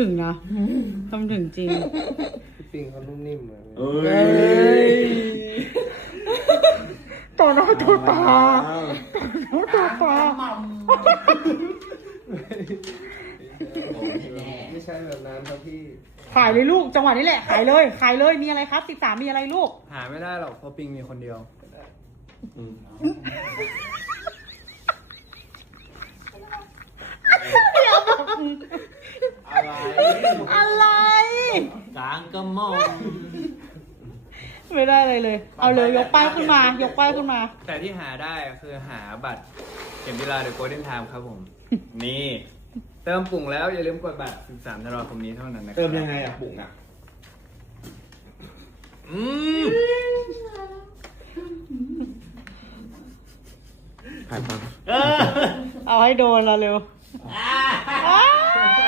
ถึงนะทำถึงจริง พี่ปิงเขานุ่มนิ่มเลย เอ้ย ต่อหน้าต่อตาต่อหน้าต่อตา ไม่ใช่แบบนั้นครับพี่ ขายเลยลูกจังหวะนี้แหละขายเลยขายเลยมีอะไรครับ13มีอะไรลูก หาไม่ได้หรอกเพราะปิงมีคนเดียว อะไร อะไร กลางกระหม่อม ไม่ได้อะไรเลย เอาเลยยกป้ายขึ้นมายกป้ายขึ้นมา แต่ที่หาได้คือหาบัตรเข็มกีฬาเดอะโกลเด้นไทม์ครับผม นี่เติมปุ่งแล้วอย่าลืมกดบัตร 13 ธันวาคมนี้เท่านั้นนะครับ เติมยังไงอะปุ่งอะ อืม ถ่ายปัง เอาให้โดนเราเร็วอ้าว